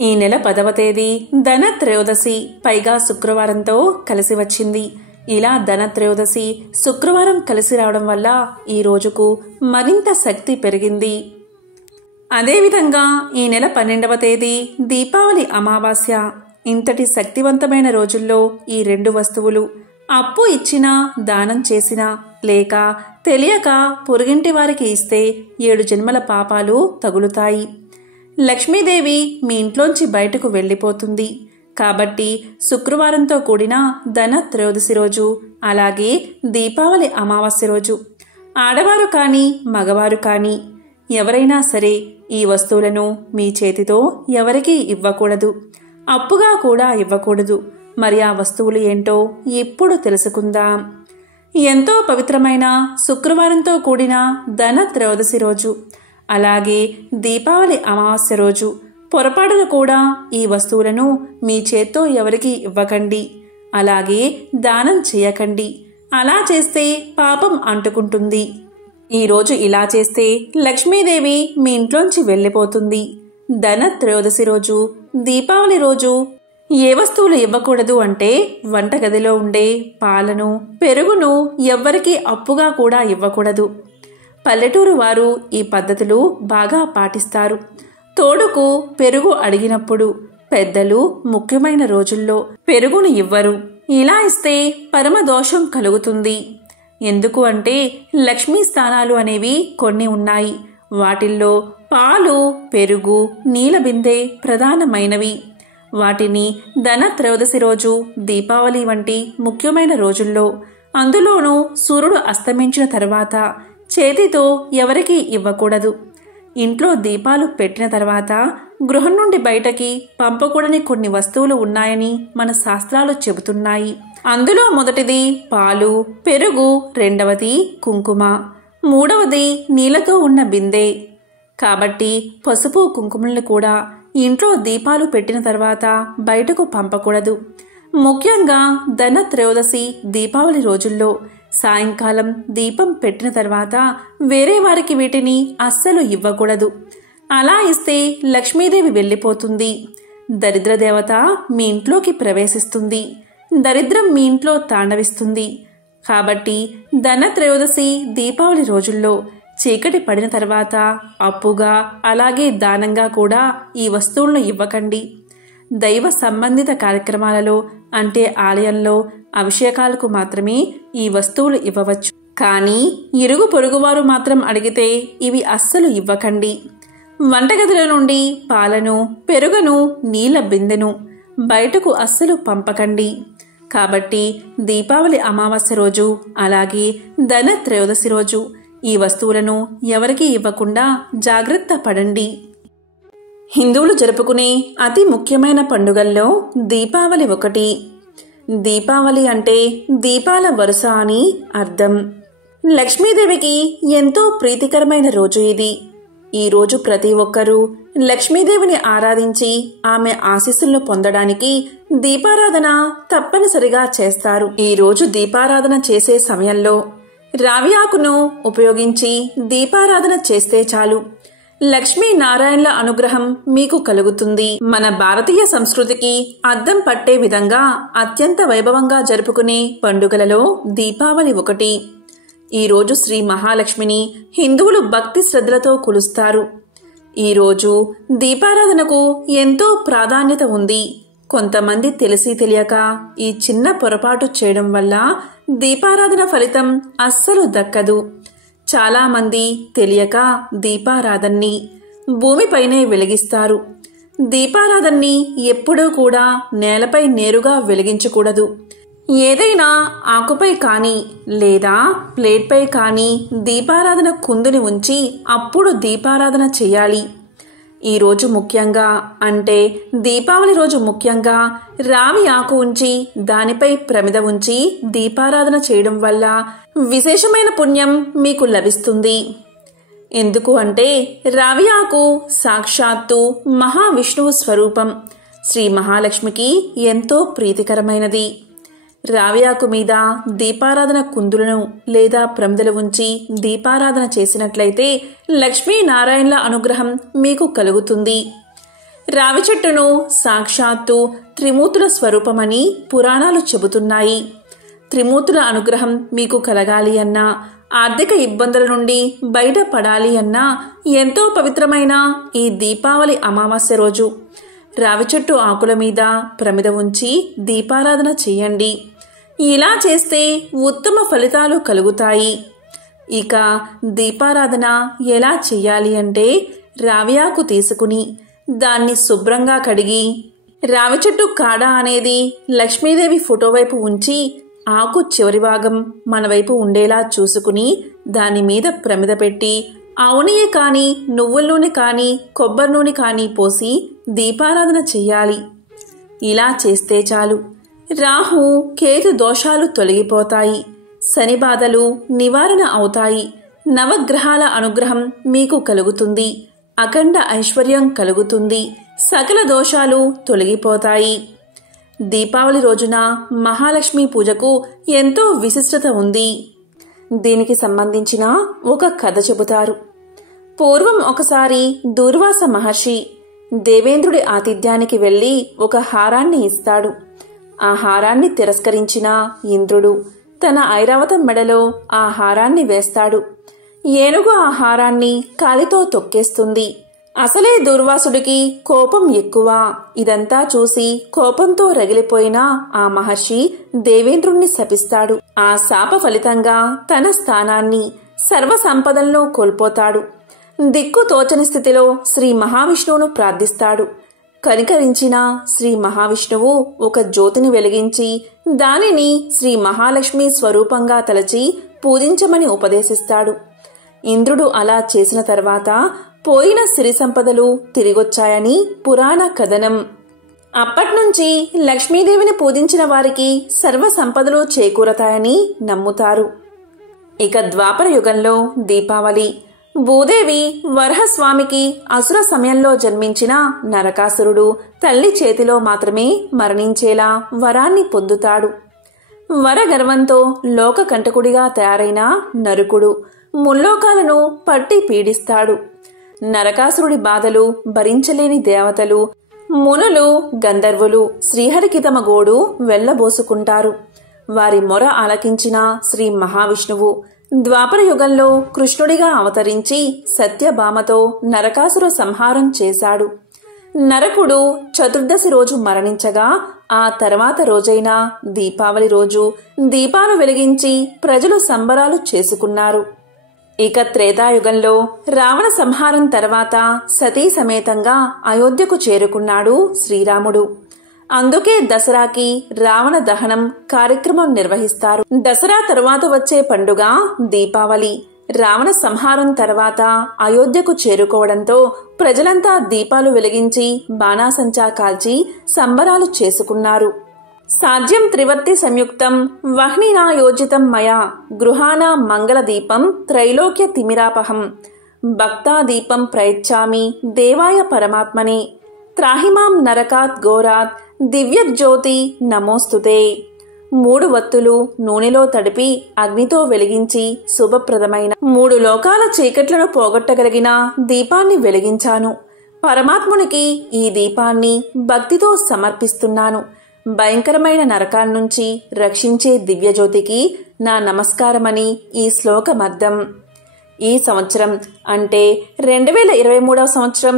ఈ నెల 10వ తేదీ ధనత్రయోదశి, పైగా శుక్రవారంతో కలిసి వచ్చింది. ఇలా ధనత్రయోదశి శుక్రవారం కలిసి రావడం వల్ల ఈ రోజుకు మరింత శక్తి పెరిగింది. అదేవిధంగా ఈ నెల 12వ తేదీ దీపావళి అమావాస్య. ఇంతటి శక్తివంతమైన రోజుల్లో ఈ రెండు వస్తువులు అప్పు ఇచ్చినా, దానం చేసినా, లేక తెలియక పొరుగింటి వారికి ఇస్తే 7 జన్మల పాపాలు తగులుతాయి. లక్ష్మీదేవి మీ ఇంట్లోంచి బయటకు వెళ్ళిపోతుంది. కాబట్టి శుక్రవారంతో కూడిన ధనత్రయోదశి రోజు, అలాగే దీపావళి అమావాస్య రోజు ఆడవారు కానీ మగవారు కానీ ఎవరైనా సరే ఈ వస్తువులను మీ చేతితో ఎవరికీ ఇవ్వకూడదు, అప్పుగా కూడా ఇవ్వకూడదు. మరి ఆ వస్తువులు ఏంటో ఇప్పుడు తెలుసుకుందాం. ఎంతో పవిత్రమైన శుక్రవారంతో కూడిన ధనత్రయోదశి రోజు, అలాగే దీపావళి అమావాస్య రోజు పొరపాటున కూడా ఈ వస్తువులను మీ చేత్తో ఎవరికి ఇవ్వకండి, అలాగే దానం చేయకండి. అలా చేస్తే పాపం అంటుకుంటుంది. ఈరోజు ఇలా చేస్తే లక్ష్మీదేవి మీ ఇంట్లోంచి వెళ్ళిపోతుంది. ధనత్రయోదశి రోజు, దీపావళి రోజు ఏ వస్తువులు ఇవ్వకూడదు అంటే వంటగదిలో ఉండే పాలను, పెరుగును ఎవ్వరికీ అప్పుగా కూడా ఇవ్వకూడదు. పల్లెటూరు వారు ఈ పద్ధతులు బాగా పాటిస్తారు. తోడుకు పెరుగు అడిగినప్పుడు పెద్దలు ముఖ్యమైన రోజుల్లో పెరుగును ఇవ్వరు. ఇలా ఇస్తే పరమదోషం కలుగుతుంది. ఎందుకు అంటే లక్ష్మీ స్థానాలు అనేవి కొన్ని ఉన్నాయి. వాటిల్లో పాలు, పెరుగు, నీల బిందె ప్రధానమైనవి. వాటిని ధనత్రయోదశి రోజు, దీపావళి వంటి ముఖ్యమైన రోజుల్లో, అందులోనూ సూర్యుడు అస్తమించిన తర్వాత చేతితో ఎవరికీ ఇవ్వకూడదు. ఇంట్లో దీపాలు పెట్టిన తర్వాత గృహం నుండి బయటకి పంపకూడని కొన్ని వస్తువులు ఉన్నాయని మన శాస్త్రాలు చెబుతున్నాయి. అందులో మొదటిది పాలు, పెరుగు, రెండవది కుంకుమ, మూడవది నీళ్లతో ఉన్న బిందె. కాబట్టి పసుపు, కుంకుమలను కూడా ఇంట్లో దీపాలు పెట్టిన తర్వాత బయటకు పంపకూడదు. ముఖ్యంగా ధనత్రయోదశి, దీపావళి రోజుల్లో సాయంకాలం దీపం పెట్టిన తర్వాత వేరే వారికి వీటిని అస్సలు ఇవ్వకూడదు. అలా ఇస్తే లక్ష్మీదేవి వెళ్ళిపోతుంది. దరిద్రదేవత మీ ఇంట్లోకి ప్రవేశిస్తుంది. దరిద్రం మీ ఇంట్లో తాండవిస్తుంది. కాబట్టి ధనత్రయోదశి, దీపావళి రోజుల్లో చీకటి పడిన తర్వాత అప్పుగా, అలాగే దానంగా కూడా ఈ వస్తువులను ఇవ్వకండి. దైవ సంబంధిత కార్యక్రమాలలో అంటే ఆలయంలో అభిషేకాలకు మాత్రమే ఈ వస్తువులు ఇవ్వవచ్చు. కానీ ఇరుగు పొరుగువారు మాత్రం అడిగితే ఇవి అస్సలు ఇవ్వకండి. వంటగదుల నుండి పాలను, పెరుగును, నీళ్ల బిందెను బయటకు అస్సలు పంపకండి. కాబట్టి దీపావళి అమావాస్య రోజు, అలాగే ధనత్రయోదశి రోజు ఈ వస్తువులను ఎవరికీ ఇవ్వకుండా జాగ్రత్త పడండి. హిందువులు జరుపుకునే అతి ముఖ్యమైన పండుగల్లో దీపావళి ఒకటి. దీపావళి అంటే దీపాల వరుస అని అర్థం. లక్ష్మీదేవికి ఎంతో ప్రీతికరమైన రోజు ఇది. ఈ రోజు ప్రతి ఒక్కరూ లక్ష్మీదేవిని ఆరాధించి ఆమె ఆశీస్సులను పొందడానికి దీపారాధన తప్పనిసరిగా చేస్తారు. ఈ రోజు దీపారాధన చేసే సమయంలో రావి ఆకును ఉపయోగించి దీపారాధన చేస్తే చాలు, లక్ష్మీ నారాయణల అనుగ్రహం మీకు కలుగుతుంది. మన భారతీయ సంస్కృతికి అద్దం పట్టే విధంగా అత్యంత వైభవంగా జరుపుకునే పండుగలలో దీపావళి ఒకటి. ఈరోజు శ్రీ మహాలక్ష్మిని హిందువులు భక్తి శ్రద్ధలతో కొలుస్తారు. ఈరోజు దీపారాధనకు ఎంతో ప్రాధాన్యత ఉంది. కొంతమంది తెలిసి తెలియక ఈ చిన్న పొరపాటు చేయడం వల్ల దీపారాధన ఫలితం అస్సలు దక్కదు. చాలామంది తెలియక దీపారాధనని భూమిపైనే వెలిగిస్తారు. దీపారాధనని ఎప్పుడూ కూడా నేలపై నేరుగా వెలిగించకూడదు. ఏదైనా ఆకుపై కానీ లేదా ప్లేట్పై కానీ దీపారాధన కుందుని ఉంచి అప్పుడు దీపారాధన చేయాలి. ఈరోజు ముఖ్యంగా అంటే దీపావళి రోజు ముఖ్యంగా రావి ఆకు ఉంచి దానిపై ప్రమిద ఉంచి దీపారాధన చేయడం వల్ల విశేషమైన పుణ్యం మీకు లభిస్తుంది. ఎందుకు అంటే రావి ఆకు సాక్షాత్తు మహావిష్ణువు స్వరూపం. శ్రీ మహాలక్ష్మికి ఎంతో ప్రీతికరమైనది. రావి ఆకు మీద దీపారాధన కుందులను లేదా ప్రమిదలు ఉంచి దీపారాధన చేసినట్లయితే లక్ష్మీనారాయణల అనుగ్రహం మీకు కలుగుతుంది. రావి చెట్టును సాక్షాత్తు త్రిమూర్తుల స్వరూపమని పురాణాలు చెబుతున్నాయి. త్రిమూర్తుల అనుగ్రహం మీకు కలగాలి అన్నా, ఆర్థిక ఇబ్బందుల నుండి బయటపడాలి అన్నా ఎంతో పవిత్రమైన ఈ దీపావళి అమావాస్య రోజు రావి చెట్టు ఆకుల మీద ప్రమిద ఉంచి దీపారాధన చేయండి. ఇలా చేస్తే ఉత్తమ ఫలితాలు కలుగుతాయి. ఇక దీపారాధన ఎలా చెయ్యాలి అంటే, రావి ఆకు తీసుకుని దాన్ని శుభ్రంగా కడిగి రావి చెట్టు కాడ అనేది లక్ష్మీదేవి ఫోటో వైపు ఉంచి ఆకు చివరి భాగం మన వైపు ఉండేలా చూసుకుని దాని మీద ప్రమిద పెట్టి ఆవు నెయ్యి కానీ, నువ్వుల నూనె కానీ, కొబ్బరి నూనె కానీ పోసి దీపారాధన చెయ్యాలి. ఇలా చేస్తే చాలు రాహు కేతు దోషాలు తొలగిపోతాయి, శని బాధలు నివారణ అవుతాయి, నవగ్రహాల అనుగ్రహం మీకు కలుగుతుంది, అఖండ ఐశ్వర్యం కలుగుతుంది, సకల దోషాలు తొలగిపోతాయి. దీపావళి రోజున మహాలక్ష్మి పూజకు ఎంతో విశిష్టత ఉంది. దీనికి సంబంధించిన ఒక కథ చెబుతారు. పూర్వం ఒకసారి దూర్వాస మహర్షి దేవేంద్రుడి ఆతిథ్యానికి వెళ్లి ఒక హారాన్ని ఇస్తాడు. ఆ హారాన్ని తిరస్కరించిన ఇంద్రుడు తన ఐరావతం మెడలో ఆ హారాన్ని వేస్తాడు. ఏనుగు ఆ హారాన్ని కాలితో తొక్కేస్తుంది. అసలే దుర్వాసుడికి కోపం ఎక్కువ. ఇదంతా చూసి కోపంతో రగిలిపోయిన ఆ మహర్షి దేవేంద్రుణ్ణి శపిస్తాడు. ఆ శాప ఫలితంగా తన స్థానాన్ని, సర్వ సంపదలను కోల్పోతాడు. దిక్కు తోచని స్థితిలో శ్రీ మహావిష్ణువును ప్రార్థిస్తాడు. కనికరించిన శ్రీ మహావిష్ణువు ఒక జ్యోతిని వెలిగించి దానిని శ్రీ మహాలక్ష్మి స్వరూపంగా తలచి పూజించమని ఉపదేశిస్తాడు. ఇంద్రుడు అలా చేసిన తర్వాత పోయిన సిరి సంపదలు తిరిగొచ్చాయని పురాణ కథనం. అప్పట్నుంచి లక్ష్మీదేవిని పూజించిన వారికి సర్వ సంపదలు చేకూరతాయని నమ్ముతారు. ఇక ద్వాపర యుగంలో దీపావళి భూదేవి వరహస్వామికి అసుర సమయంలో జన్మించిన నరకాసురుడు తల్లి చేతిలో మాత్రమే మరణించేలా వరాన్ని పొందుతాడు. వరగర్వంతో లోకకంటకుడిగా తయారైన నరుకుడు ముల్లోకాలను పట్టి పీడిస్తాడు. నరకాసురుడి బాధలు భరించలేని దేవతలు, మునులు, గంధర్వులు శ్రీహరికి తమ గోడు వెళ్లబోసుకుంటారు. వారి మొర ఆలకించిన శ్రీ మహావిష్ణువు ద్వాపర యుగంలో కృష్ణుడిగా అవతరించి సత్యభామతో నరకాసుర సంహారం చేశాడు. నరకుడు చతుర్దశి రోజు మరణించగా ఆ తర్వాత రోజైన దీపావళి రోజు దీపాలు వెలిగించి ప్రజలు సంబరాలు చేసుకున్నారు. ఇక త్రేతాయుగంలో రావణ సంహారం తర్వాత సతీ సమేతంగా అయోధ్యకు చేరుకున్నాడు శ్రీరాముడు. అందుకే దసరాకి రావణ దహనం కార్యక్రమం నిర్వహిస్తారు. దసరా తరువాత వచ్చే పండుగ దీపావళి. రావణ సంహారం తర్వాత అయోధ్యకు చేరుకోవడంతో ప్రజలంతా దీపాలు వెలిగించి బాణాసంచా కాల్చి సంబరాలు చేసుకున్నారు. సాధ్యం త్రివర్తి సంయుక్తం వహ్నినా యోజితం మయా గృహానా మంగళ దీపం త్రైలోక్య తిమిరాపహం భక్తా దీపం ప్రయచ్చామి దేవాయ పరమాత్మనే త్రాహిమాం నరకాత్ ఘోరాత్ దివ్యజ్యోతి నమోస్తుతే. 3 వత్తులు నూనెలో తడిపి అగ్నితో వెలిగించి శుభప్రదమైన 3 లోకాల చీకట్లను పోగొట్టగలిగిన దీపాన్ని వెలిగించాను. పరమాత్మునికి ఈ దీపాన్ని భక్తితో సమర్పిస్తున్నాను. భయంకరమైన నరకాన్నుంచి రక్షించే దివ్యజ్యోతికి నా నమస్కారమని ఈ శ్లోకమర్థం. ఈ సంవత్సరం అంటే 2023వ సంవత్సరం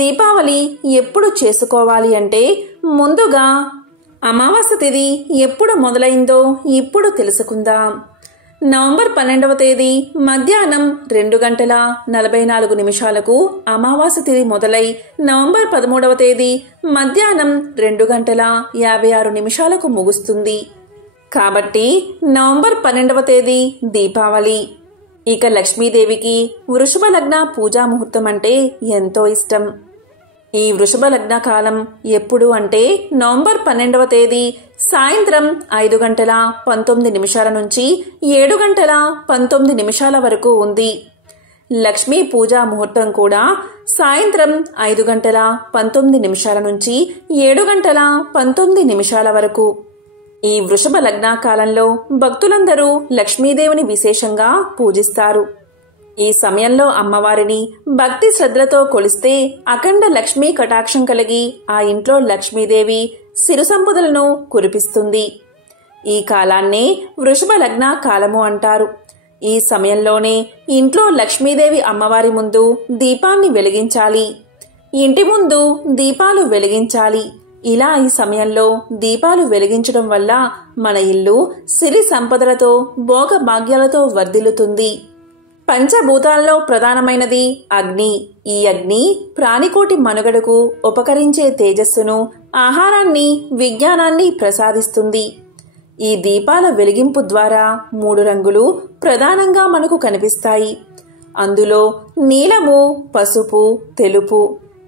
దీపావళి ఎప్పుడు చేసుకోవాలి అంటే, ముందుగా అమావాస్య తిథి ఎప్పుడు మొదలైందో ఇప్పుడు తెలుసుకుందాం. నవంబర్ 12వ తేదీ మధ్యాహ్నం 2:44 అమావాస్య తిథి మొదలై నవంబర్ 13వ తేదీ మధ్యాహ్నం 2:56 ముగుస్తుంది. కాబట్టి నవంబర్ 12వ తేదీ దీపావళి. ఇక లక్ష్మీదేవికి వృషభ లగ్న పూజా ముహూర్తం అంటే ఎంతో ఇష్టం. ఈ వృషభ లగ్న కాలం ఎప్పుడు అంటే నవంబర్ 12వ తేదీ సాయంత్రం 5:19 నుంచి 7:19 వరకు ఉంది. లక్ష్మీ పూజా ముహూర్తం కూడా సాయంత్రం 5:19 నుంచి 7:19 వరకు. ఈ వృషభ లగ్న కాలంలో భక్తులందరూ లక్ష్మీదేవిని విశేషంగా పూజిస్తారు. ఈ సమయంలో అమ్మవారిని భక్తి శ్రద్ధలతో కొలిస్తే అఖండ లక్ష్మీ కటాక్షం కలిగి ఆ ఇంట్లో లక్ష్మీదేవి సిరు సంపదలను కురిపిస్తుంది. ఈ కాలాన్నే వృషభ లగ్న కాలము అంటారు. ఈ సమయంలోనే ఇంట్లో లక్ష్మీదేవి అమ్మవారి ముందు దీపాన్ని వెలిగించాలి. ఇంటి ముందు దీపాలు వెలిగించాలి. ఇలా ఈ సమయంలో దీపాలు వెలిగించడం వల్ల మన ఇల్లు సిరి సంపదలతో భోగ భాగ్యాలతో వర్ధిల్లుతుంది. పంచభూతాలలో ప్రధానమైనది అగ్ని. ఈ అగ్ని ప్రాణికోటి మనుగడకు ఉపకరించే తేజస్సును, ఆహారాన్ని, విజ్ఞానాన్ని ప్రసాదిస్తుంది. ఈ దీపాల వెలిగింపు ద్వారా 3 రంగులు ప్రధానంగా మనకు కనిపిస్తాయి. అందులో నీలము, పసుపు, తెలుపు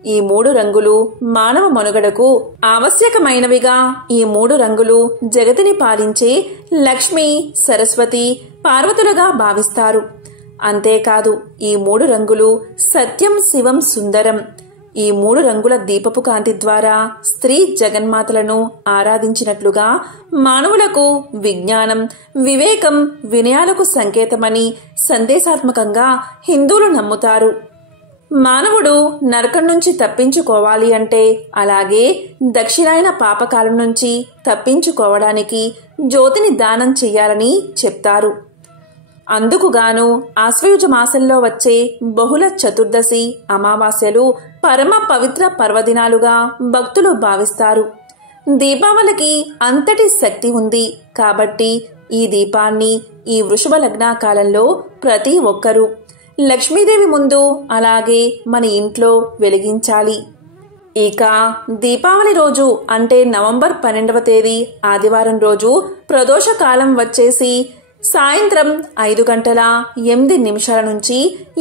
ఈ 3 రంగులు మానవ మనుగడకు ఆవశ్యకమైనవిగా. ఈ 3 రంగులు జగతిని పాలించే లక్ష్మి, సరస్వతి, పార్వతులుగా భావిస్తారు. అంతేకాదు ఈ 3 రంగులు సత్యం, శివం, సుందరం. ఈ 3 రంగుల దీపపు కాంతి ద్వారా స్త్రీ జగన్మాతలను ఆరాధించినట్లుగా మానవులకు విజ్ఞానం, వివేకం, వినయాలకు సంకేతమని సందేశాత్మకంగా హిందువులు నమ్ముతారు. మానవుడు నరకం నుంచి తప్పించుకోవాలి అంటే, అలాగే దక్షిణాయన పాపకాలం నుంచి తప్పించుకోవడానికి జ్యోతిని దానం చెయ్యాలని చెప్తారు. అందుకుగాను ఆశ్వయుజ మాసంలో వచ్చే బహుళ చతుర్దశి, అమావాస్యలు పరమ పవిత్ర పర్వదినాలుగా భక్తులు భావిస్తారు. దీపావళికి అంతటి శక్తి ఉంది కాబట్టి ఈ దీపాన్ని ఈ వృషభ లగ్న కాలంలో ప్రతి ఒక్కరూ లక్ష్మీదేవి ముందు, అలాగే మన ఇంట్లో వెలిగించాలి. ఇక దీపావళి రోజు అంటే నవంబర్ 12వ తేదీ ఆదివారం రోజు ప్రదోషకాలం వచ్చేసి సాయంత్రం 5:08 నుంచి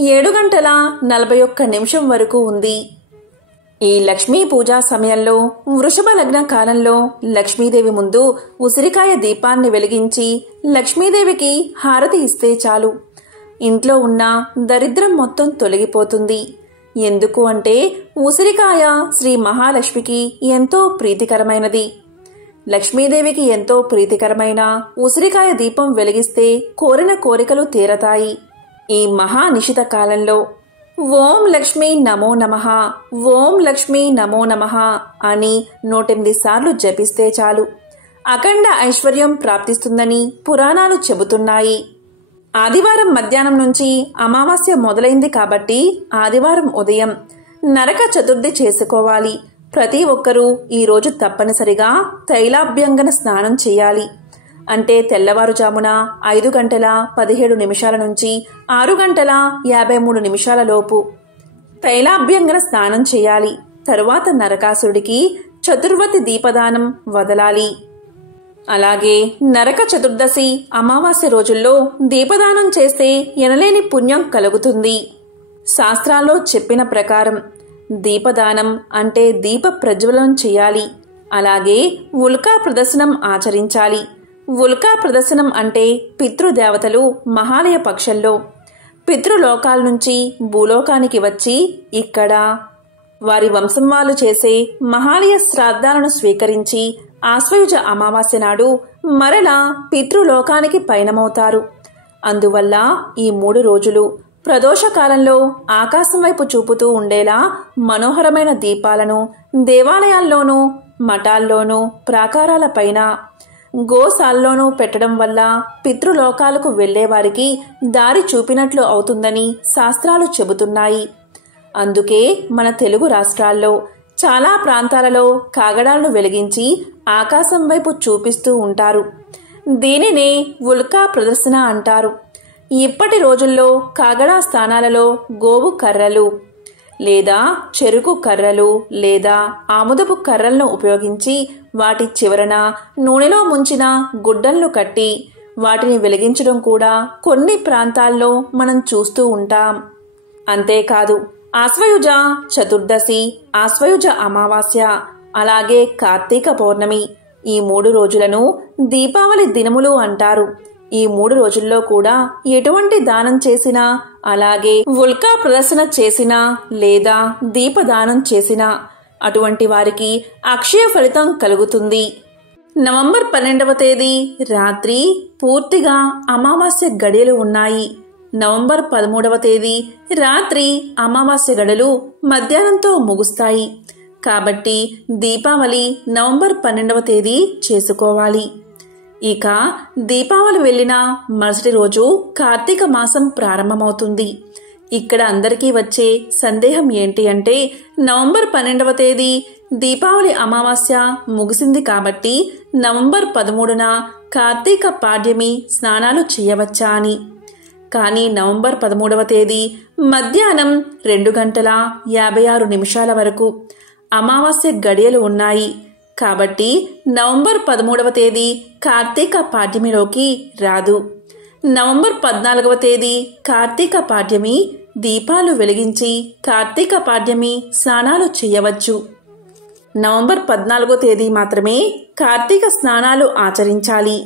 7:41 వరకు ఉంది. ఈ లక్ష్మీ పూజా సమయంలో వృషభ లగ్న కాలంలో లక్ష్మీదేవి ముందు ఉసిరికాయ దీపాన్ని వెలిగించి లక్ష్మీదేవికి హారతి ఇస్తే చాలు, ఇంట్లో ఉన్న దరిద్రం మొత్తం తొలగిపోతుంది. ఎందుకు అంటే ఉసిరికాయ శ్రీ మహాలక్ష్మికి ఎంతో ప్రీతికరమైనది. లక్ష్మీదేవికి ఎంతో ప్రీతికరమైన ఉసిరికాయ దీపం వెలిగిస్తే కోరిన కోరికలు తీరతాయి. ఈ మహానిశిత కాలంలో ఓం లక్ష్మీ నమో నమః, ఓం లక్ష్మీ నమో నమః అని 108 సార్లు జపిస్తే చాలు, అఖండ ఐశ్వర్యం ప్రాప్తిస్తుందని పురాణాలు చెబుతున్నాయి. ఆదివారం మధ్యాహ్నం నుంచి అమావాస్య మొదలైంది కాబట్టి ఆదివారం ఉదయం నరక చతుర్థి చేసుకోవాలి. ప్రతి ఒక్కరూ ఈరోజు తప్పనిసరిగా తైలాభ్యంగన స్నానం చేయాలి. అంటే తెల్లవారుజామున 5:17 నుంచి 6:53 లోపు తైలాభ్యంగన స్నానం చేయాలి. తరువాత నరకాసురుడికి చతుర్వతి దీపదానం వదలాలి. అలాగే నరక చతుర్దశి, అమావాస్య రోజుల్లో దీపదానం చేస్తే ఎనలేని పుణ్యం కలుగుతుంది. శాస్త్రాల్లో చెప్పిన ప్రకారం దీపదానం అంటే దీప ప్రజ్వలనం చేయాలి. అలాగే ఉల్కా ప్రదర్శనం ఆచరించాలి. ఉల్కా ప్రదర్శనం అంటే పితృదేవతలు మహాలయ పక్షంలో పితృలోకాల నుంచి భూలోకానికి వచ్చి ఇక్కడ వారి వంశం వాళ్ళు చేసే మహాలయ శ్రాద్ధాలను స్వీకరించి ఆశ్వయుజ అమావాస్య నాడు మరలా పితృలోకానికి పయనమవుతారు. అందువల్ల ఈ 3 రోజులు ప్రదోషకాలంలో ఆకాశం వైపు చూపుతూ ఉండేలా మనోహరమైన దీపాలను దేవాలయాల్లోనూ, మఠాల్లోనూ, ప్రాకారాలపైన, గోశాల్లోనూ పెట్టడం వల్ల పితృలోకాలకు వెళ్లేవారికి దారి చూపినట్లు అవుతుందని శాస్త్రాలు చెబుతున్నాయి. అందుకే మన తెలుగు రాష్ట్రాల్లో చాలా ప్రాంతాలలో కాగడాలను వెలిగించి ఆకాశం వైపు చూపిస్తూ ఉంటారు. దీనినే ఉల్కా ప్రదర్శన అంటారు. ఇప్పటి రోజుల్లో కాగడా స్థానాలలో గోవు కర్రలు లేదా చెరుకు కర్రలు లేదా ఆముదపు కర్రలను ఉపయోగించి వాటి చివరన నూనెలో ముంచిన గుడ్డలను కట్టి వాటిని వెలిగించడం కూడా కొన్ని ప్రాంతాల్లో మనం చూస్తూ ఉంటాం. అంతేకాదు ఆశ్వయుజ చతుర్దశి, ఆశ్వయుజ అమావాస్య, అలాగే కార్తీక పౌర్ణమి ఈ 3 రోజులను దీపావళి దినములు అంటారు. ఈ 3 రోజుల్లో కూడా ఎటువంటి దానం చేసినా, అలాగే ఉల్కా ప్రదర్శన చేసినా లేదా దీపదానం చేసినా అటువంటి వారికి అక్షయ ఫలితం కలుగుతుంది. నవంబర్ 12వ తేదీ రాత్రి పూర్తిగా అమావాస్య గడియలు ఉన్నాయి. నవంబర్ 13వ తేదీ రాత్రి అమావాస్య గడులు మధ్యాహ్నంతో ముగుస్తాయి. కాబట్టి దీపావళి నవంబర్ 12వ తేదీ చేసుకోవాలి. ఇక దీపావళి వెళ్ళిన మరుసటి రోజు కార్తీక మాసం ప్రారంభమవుతుంది. ఇక్కడ అందరికీ వచ్చే సందేహం ఏంటి అంటే, నవంబర్ 12వ తేదీ దీపావళి అమావాస్య ముగిసింది కాబట్టి నవంబర్ 13న కార్తీక పాడ్యమి స్నానాలు చేయవచ్చా అని. కానీ నవంబర్ 13వ తేదీ మధ్యాహ్నం 2:56 వరకు అమావాస్య గడియలు ఉన్నాయి. కాబట్టి నవంబర్ 13వ తేదీ కార్తీక పాడ్యమిలోకి రాదు. నవంబర్ 14వ తేదీ కార్తీక పాడ్యమి దీపాలు వెలిగించి కార్తీక పాడ్యమి స్నానాలు చేయవచ్చు. నవంబర్ 14వ తేదీ మాత్రమే కార్తీక స్నానాలు ఆచరించాలి.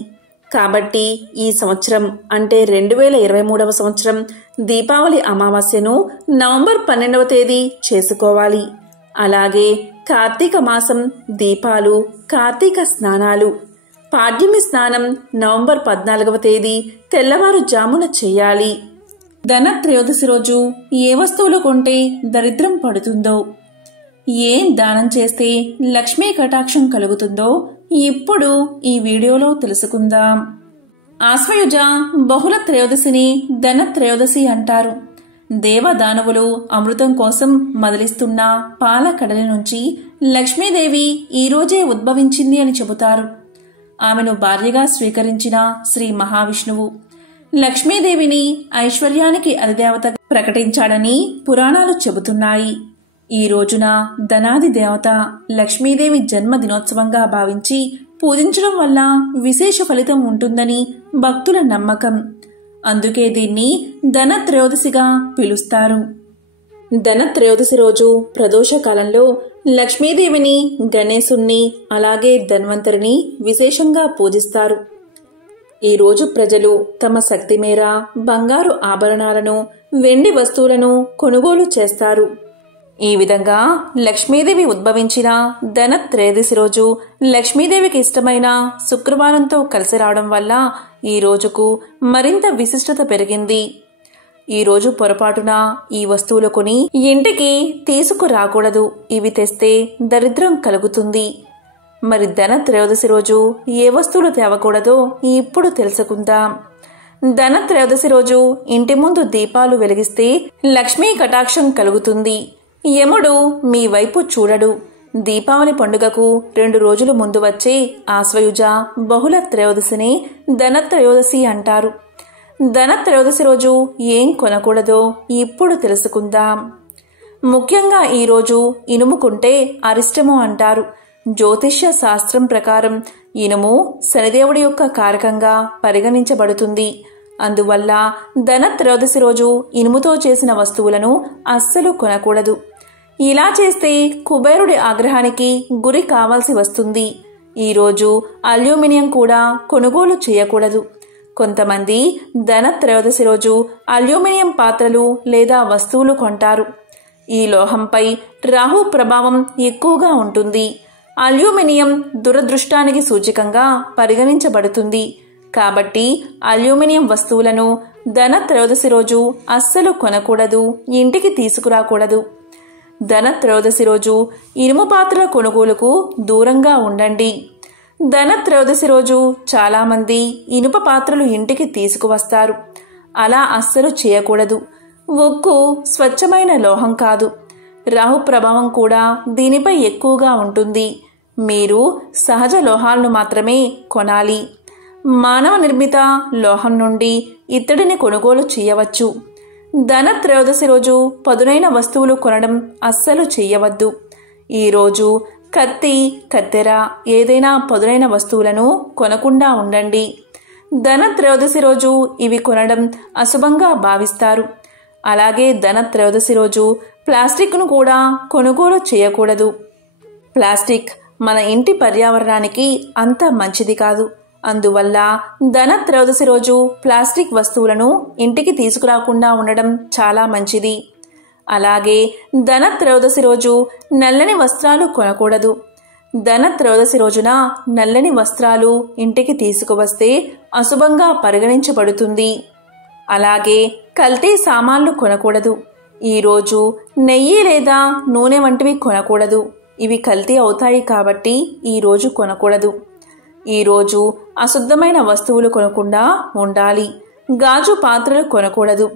కాబట్టి ఈ సంవత్సరం అంటే 2023వ సంవత్సరం దీపావళి అమావాస్యను నవంబర్ 12వ తేదీ చేసుకోవాలి. అలాగే కార్తీక మాసం దీపాలు, కార్తీక స్నానాలు, పాడ్యమి స్నానం నవంబర్ 14వ తేదీ తెల్లవారుజామున చేయాలి. ధనత్రయోదశి రోజు ఏ వస్తువులు కొంటే దరిద్రం పడుతుందో, ఏం దానం చేస్తే లక్ష్మీ కటాక్షం కలుగుతుందో ఇప్పుడు ఈ వీడియోలో తెలుసుకుందాం. ఆశ్వయుజ బహుళ త్రయోదశిని ధనత్రయోదశి అంటారు. దేవదానవులు అమృతం కోసం మదిలిస్తున్న పాల కడలి నుంచి లక్ష్మీదేవి ఈరోజే ఉద్భవించింది అని చెబుతారు. ఆమెను భార్యగా స్వీకరించిన శ్రీ మహావిష్ణువు లక్ష్మీదేవిని ఐశ్వర్యానికి అధిదేవత ప్రకటించాడని పురాణాలు చెబుతున్నాయి. ఈ రోజున ధనాది దేవత లక్ష్మీదేవి జన్మదినోత్సవంగా భావించి పూజించడం వల్ల విశేష ఫలితం ఉంటుందని భక్తుల నమ్మకం. అందుకే దీన్ని ధనత్రయోదశిగా పిలుస్తారు. ధనత్రయోదశి రోజు ప్రదోష కాలంలో లక్ష్మీదేవిని, గణేశుణ్ణి, అలాగే ధన్వంతరిని విశేషంగా పూజిస్తారు. ఈ రోజు ప్రజలు తమ శక్తి మేర బంగారు ఆభరణాలను, వెండి వస్తువులను కొనుగోలు చేస్తారు. ఈ విధంగా లక్ష్మీదేవి ఉద్భవించిన ధనత్రయోదశి రోజు లక్ష్మీదేవికి ఇష్టమైన శుక్రవారంతో కలిసి రావడం వల్ల ఈ రోజుకు మరింత విశిష్టత పెరిగింది. ఈ రోజు పొరపాటున ఈ వస్తువులు కొని ఇంటికి తీసుకురాకూడదు. ఇవి తెస్తే దరిద్రం కలుగుతుంది. మరి ధనత్రయోదశి రోజు ఏ వస్తువులు తేవకూడదో ఇప్పుడు తెలుసుకుందాం. ధనత్రయోదశి రోజు ఇంటి ముందు దీపాలు వెలిగిస్తే లక్ష్మీ కటాక్షం కలుగుతుంది. యముడు మీ వైపు చూడడు. దీపావళి పండుగకు 2 రోజులు ముందు వచ్చే ఆశ్వయుజ బహుళ త్రయోదశిని ధనత్రయోదశి అంటారు. ధనత్రయోదశి రోజు ఏం కొనకూడదో ఇప్పుడు తెలుసుకుందాం. ముఖ్యంగా ఈ రోజు ఇనుము కొంటే అరిష్టము అంటారు. జ్యోతిష్య శాస్త్రం ప్రకారం ఇనుము శనిదేవుడి యొక్క కారకంగా పరిగణించబడుతుంది. అందువల్ల ధనత్రయోదశి రోజు ఇనుముతో చేసిన వస్తువులను అస్సలు కొనకూడదు. ఇలా చేస్తే కుబేరుడి ఆగ్రహానికి గురి కావాల్సి వస్తుంది. ఈరోజు అల్యూమినియం కూడా కొనుగోలు చేయకూడదు. కొంతమంది ధనత్రయోదశి రోజు అల్యూమినియం పాత్రలు లేదా వస్తువులు కొంటారు. ఈ లోహంపై రాహు ప్రభావం ఎక్కువగా ఉంటుంది. అల్యూమినియం దురదృష్టానికి సూచికంగా పరిగణించబడుతుంది. కాబట్టి అల్యూమినియం వస్తువులను ధనత్రయోదశి రోజు అస్సలు కొనకూడదు, ఇంటికి తీసుకురాకూడదు. ధనత్రయోదశి రోజు ఇనుము పాత్రల కొనుగోలుకు దూరంగా ఉండండి. ధనత్రయోదశి రోజు చాలామంది ఇనుప పాత్రలు ఇంటికి తీసుకువస్తారు. అలా అస్సలు చేయకూడదు. ఉక్కు స్వచ్ఛమైన లోహం కాదు. రాహు ప్రభావం కూడా దీనిపై ఎక్కువగా ఉంటుంది. మీరు సహజ లోహాలను మాత్రమే కొనాలి. మానవ నిర్మిత లోహం నుండి ఇత్తడిని కొనుగోలు చేయవచ్చు. ధనత్రయోదశి రోజు పదునైన వస్తువులు కొనడం అస్సలు చెయ్యవద్దు. ఈరోజు కత్తి, కత్తెర, ఏదైనా పదునైన వస్తువులను కొనకుండా ఉండండి. ధనత్రయోదశి రోజు ఇవి కొనడం అశుభంగా భావిస్తారు. అలాగే ధనత్రయోదశి రోజు ప్లాస్టిక్ను కూడా కొనుగోలు చేయకూడదు. ప్లాస్టిక్ మన ఇంటి పర్యావరణానికి అంత మంచిది కాదు. అందువల్ల ధనత్రయోదశి రోజు ప్లాస్టిక్ వస్తువులను ఇంటికి తీసుకురాకుండా ఉండడం చాలా మంచిది. అలాగే ధనత్రయోదశి రోజు నల్లని వస్త్రాలు కొనకూడదు. ధనత్రయోదశి రోజున నల్లని వస్త్రాలు ఇంటికి తీసుకువస్తే అశుభంగా పరిగణించబడుతుంది. అలాగే కల్తీ సామాన్లు కొనకూడదు. ఈరోజు నెయ్యి లేదా నూనె వంటివి కొనకూడదు. ఇవి కల్తీ అవుతాయి కాబట్టి ఈరోజు కొనకూడదు. ఈరోజు అశుద్ధమైన వస్తువులు కొనకుండా ఉండాలి. గాజు పాత్రలు కొనకూడదు.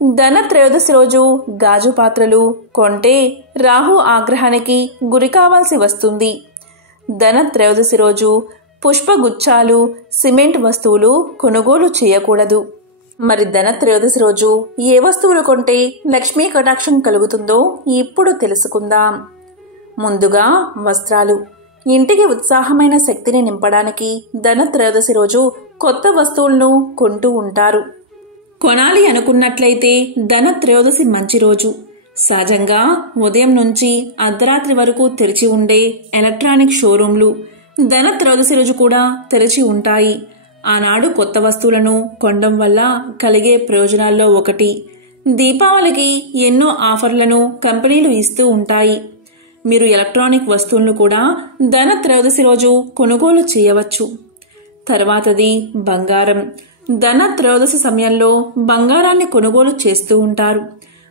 ధనత్రయోదశి రోజు గాజు పాత్రలు కొంటే రాహు ఆగ్రహానికి గురి కావాల్సి వస్తుంది. ధనత్రయోదశి రోజు పుష్పగుచ్చాలు, సిమెంట్ వస్తువులు కొనుగోలు చేయకూడదు. మరి ధనత్రయోదశి రోజు ఏ వస్తువులు కొంటే లక్ష్మీ కటాక్షం కలుగుతుందో ఇప్పుడు తెలుసుకుందాం. ముందుగా వస్త్రాలు. ఇంటికి ఉత్సాహమైన శక్తిని నింపడానికి ధనత్రయోదశి రోజు కొత్త వస్తువులను కొంటూ ఉంటారు. కొనాలి అనుకున్నట్లయితే ధనత్రయోదశి మంచి రోజు. సహజంగా ఉదయం నుంచి అర్ధరాత్రి వరకు తెరిచి ఉండే ఎలక్ట్రానిక్ షోరూంలు ధనత్రయోదశి రోజు కూడా తెరిచి ఉంటాయి. ఆనాడు కొత్త వస్తువులను కొనడం వల్ల కలిగే ప్రయోజనాల్లో ఒకటి, దీపావళికి ఎన్నో ఆఫర్లను కంపెనీలు ఇస్తూ ఉంటాయి. మీరు ఎలక్ట్రానిక్ వస్తువులను కూడా ధనత్రయోదశి రోజు కొనుగోలు చేయవచ్చు. తర్వాతది బంగారం. ధనత్రయోదశి సమయంలో బంగారాన్ని కొనుగోలు చేస్తూ ఉంటారు.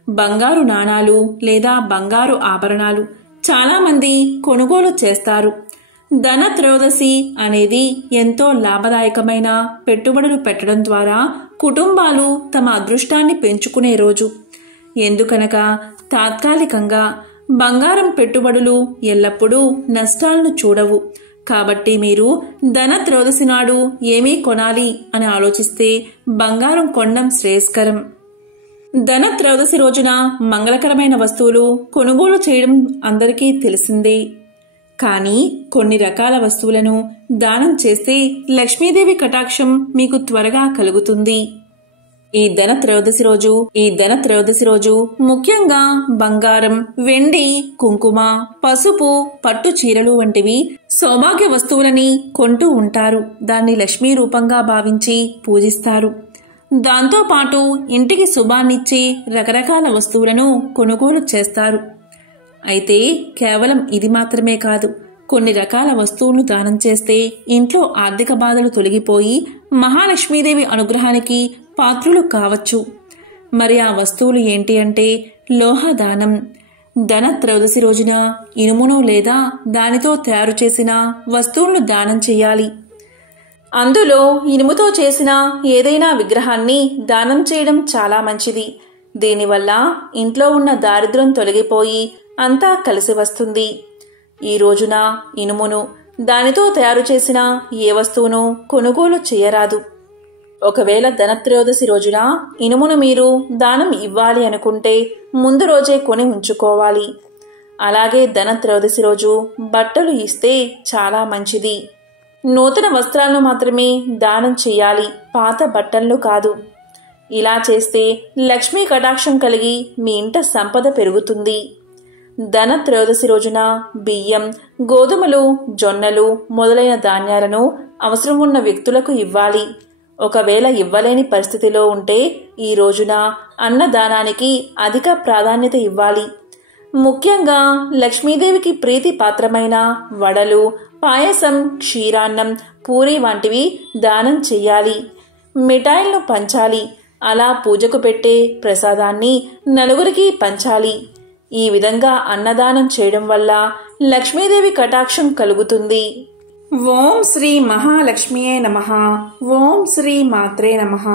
బంగారు నాణాలు లేదా బంగారు ఆభరణాలు చాలామంది కొనుగోలు చేస్తారు. ధనత్రయోదశి అనేది ఎంతో లాభదాయకమైన పెట్టుబడులు పెట్టడం ద్వారా కుటుంబాలు తమ అదృష్టాన్ని పెంచుకునే రోజు. ఎందుకనగా తాత్కాలికంగా బంగారం పెట్టుబడులు ఎల్లప్పుడూ నష్టాలను చూడవు. కాబట్టి మీరు ధనత్రయోదశి నాడు ఏమీ కొనాలి అని ఆలోచిస్తే బంగారం కొనడం శ్రేయస్కరం. ధనత్రయోదశి రోజున మంగళకరమైన వస్తువులు కొనుగోలు చేయడం అందరికీ తెలిసిందే. కానీ కొన్ని రకాల వస్తువులను దానం చేస్తే లక్ష్మీదేవి కటాక్షం మీకు త్వరగా కలుగుతుంది. ఈ ధనత్రయోదశి రోజు ముఖ్యంగా బంగారం, వెండి, కుంకుమ, పసుపు, పట్టు చీరలు వంటివి సౌభాగ్య వస్తువులని కొంటూ ఉంటారు. దాన్ని లక్ష్మీ రూపంగా భావించి పూజిస్తారు. దాంతోపాటు ఇంటికి శుభాన్నిచ్చే రకరకాల వస్తువులను కొనుగోలు చేస్తారు. అయితే కేవలం ఇది మాత్రమే కాదు, కొన్ని రకాల వస్తువులను దానం చేస్తే ఇంట్లో ఆర్థిక బాధలు తొలగిపోయి మహాలక్ష్మీదేవి అనుగ్రహానికి పాత్రులు కావచ్చు. మరి ఆ వస్తువులు ఏంటి అంటే లోహదానం. ధనత్రయోదశి రోజున ఇనుమును లేదా దానితో తయారు చేసిన వస్తువులను దానం చేయాలి. అందులో ఇనుముతో చేసిన ఏదైనా విగ్రహాన్ని దానం చేయడం చాలా మంచిది. దీనివల్ల ఇంట్లో ఉన్న దారిద్ర్యం తొలగిపోయి అంతా కలిసి వస్తుంది. ఈ రోజున ఇనుమును, దానితో తయారు చేసిన ఏ వస్తువును కొనుగోలు చేయరాదు. ఒకవేళ ధనత్రయోదశి రోజున ఇనుమును మీరు దానం ఇవ్వాలి అనుకుంటే ముందు రోజే కొని ఉంచుకోవాలి. అలాగే ధనత్రయోదశి రోజు బట్టలు ఇస్తే చాలా మంచిది. నూతన వస్త్రాలను మాత్రమే దానం చేయాలి, పాత బట్టలను కాదు. ఇలా చేస్తే లక్ష్మీ కటాక్షం కలిగి మీ ఇంట సంపద పెరుగుతుంది. ధనత్రయోదశి రోజున బియ్యం, గోధుమలు, జొన్నలు మొదలైన ధాన్యాలను అవసరం ఉన్న వ్యక్తులకు ఇవ్వాలి. ఒకవేళ ఇవ్వలేని పరిస్థితిలో ఉంటే ఈ రోజున అన్నదానానికి అధిక ప్రాధాన్యత ఇవ్వాలి. ముఖ్యంగా లక్ష్మీదేవికి ప్రీతి పాత్రమైన వడలు, పాయసం, క్షీరాన్నం, పూరి వంటివి దానం చెయ్యాలి. మిఠాయిలను పంచాలి. అలా పూజకు పెట్టే ప్రసాదాన్ని నలుగురికి పంచాలి. ఈ విధంగా అన్నదానం చేయడం వల్ల లక్ష్మీదేవి కటాక్షం కలుగుతుంది. ఓం శ్రీ మహాలక్ష్మియే నమః. ఓం శ్రీ మాత్రే నమః.